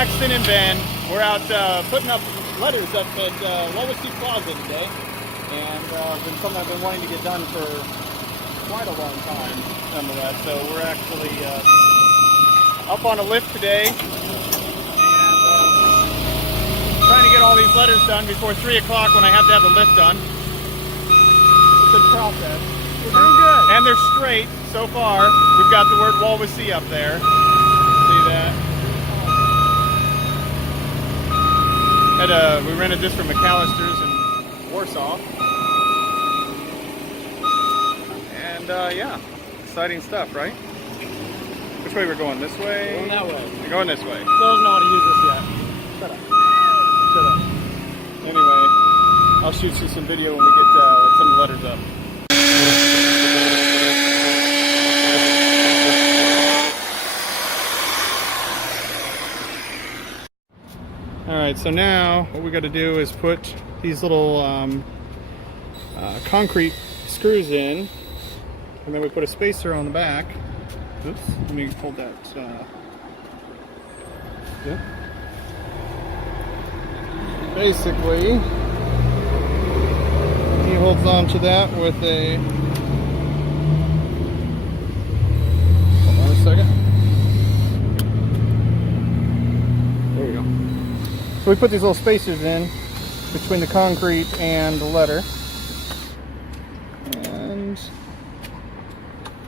Braxton and Ben. We're out putting up letters up at Wawasee Plaza today, and it's been something I've been wanting to get done for quite a long time, nonetheless. So we're actually up on a lift today, and trying to get all these letters done before 3 o'clock when I have to have the lift done. It's a process. We're doing good. And they're straight so far. We've got the word Wawasee up there. See that? We rented this from McAllister's in Warsaw. And yeah, exciting stuff, right? Which way we're going? This way? Going that way. We're going this way. Still doesn't know how to use this yet. Shut up. Shut up. Anyway, I'll shoot you some video when we get some of the letters up. Alright, so now what we got to do is put these little concrete screws in, and then we put a spacer on the back. Oops, let me hold that. Yeah. Basically, he holds on to that with a. Hold on a second. There you go. So we put these little spacers in between the concrete and the letter, and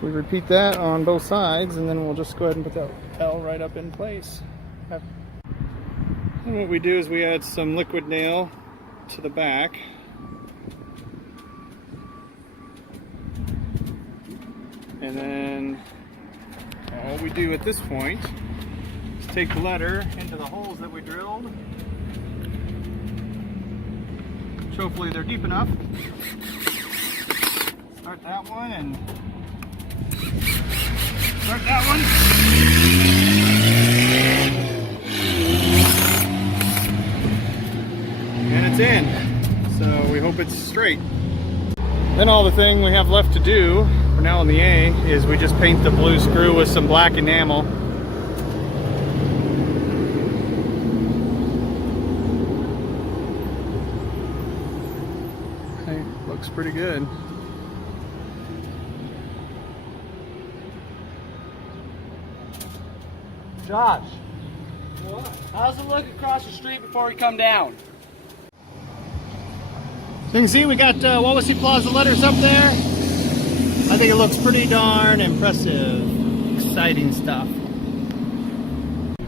we repeat that on both sides, and then we'll just go ahead and put that L right up in place. And what we do is we add some liquid nail to the back, and then all we do at this point is take the letter into the holes that we drilled. Hopefully they're deep enough. Start that one and start that one. And it's in. So we hope it's straight. Then all the thing we have left to do for now on the A is we just paint the blue screw with some black enamel. Looks pretty good. Josh. What? How's it look across the street before we come down? So you can see we got Wawasee Plaza letters up there. I think it looks pretty darn impressive. Exciting stuff.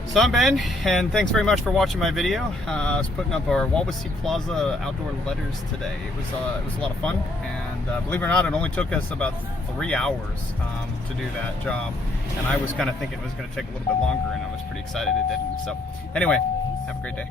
So I'm Ben, and thanks very much for watching my video. I was putting up our Wawasee Plaza outdoor letters today. It was a lot of fun, and believe it or not, it only took us about 3 hours to do that job. And I was kind of thinking it was going to take a little bit longer, and I was pretty excited it didn't. So anyway, have a great day.